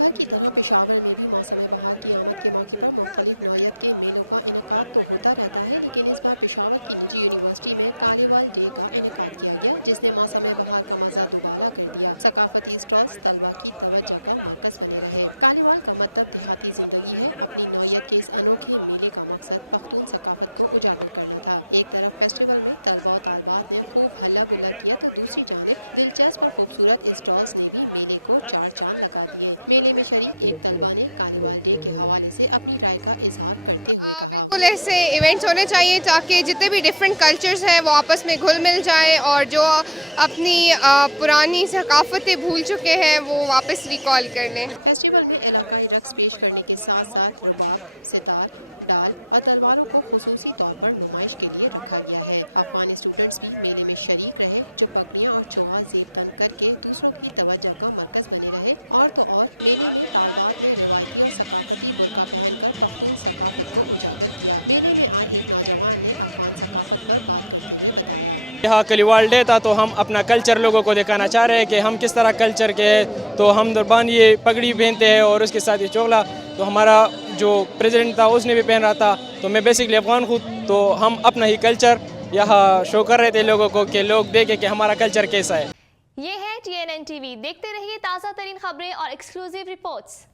بھر کی طرح پشاور میں بھی موسم بہار کی آمد کے موقع پر مختلف نوعیت کے میلوں کا انعقاد تو ہوتا رہتا ہے، لیکن اس بار پشاور کی نجی یونیورسٹی میں کالیوال ڈے کا انعقاد کیا گیا، جس نے موسم بہار کا مزہ دوبالا کر دیا۔ ثقافتی اسٹالز طلبہ کی توجہ کا مرکز بنے رہے۔ کالیوال کا مطلب دیہاتی زندگی ہے۔ اپنی نوعیت کے اس انوکھے میلے کا مقصد پختون ثقافت کو اجاگر کرنا تھا۔ ایک طرف فیسٹیول میں طلبہ و طالبات نے خوب ہلا گلا کیا تو دوسری جانب دلچسپ اور خوبصورت اسٹالز نے بھی میلے کو چار چاند لگا دیے۔ میلے میں شریک ایک طلبہ نے کالیوال ڈے کے حوالے سے اپنی رائے کا اظہار کرتے ہوئے کہا، ایسے ایونٹس ہونے چاہیے تاکہ جتنے بھی ڈفرینٹ کلچرز ہیں وہ آپس میں گھل مل جائیں اور جو اپنی پرانی ثقافتیں بھول چکے ہیں وہ واپس ریکال کر لیں۔ فیسٹیول میں علاقائی رقص پیش کرنے کے ساتھ ساتھ رباب، ستار، ڈال اور تلواروں کو خصوصی طور پر نمائش کے لیے رکھا گیا ہے۔ افغان اسٹوڈنٹس بھی میلے میں شریک رہے، جو پگڑیاں اور چوغا زیب تن کر کے دوسروں کی توجہ کا مرکز بنے رہے۔ اور تو اور میلے میں طالبات نے روایتی اور ثقافتی برقع پہن کر پختون ثقافت کو اجاگر کیا۔ میلے میں آئے ایک نوجوان نے افغان ثقافت پر بات کرتے ہوئے بتایا، یہاں کلیوال ڈے تھا تو ہم اپنا کلچر لوگوں کو دکھانا چاہ رہے ہیں کہ ہم کس طرح کلچر کے ہیں۔ تو ہم دربان یہ پگڑی پہنتے ہیں اور اس کے ساتھ یہ چوغلا، تو ہمارا جو پریزیڈنٹ تھا اس نے بھی پہن رہا تھا۔ تو میں بیسکلی افغان خود، تو ہم اپنا ہی کلچر یہاں شو کر رہے تھے لوگوں کو کہ لوگ دیکھیں کہ ہمارا کلچر کیسا ہے۔ یہ ہے TNN TV، دیکھتے رہیے تازہ ترین خبریں اور ایکسکلوزیو رپورٹس۔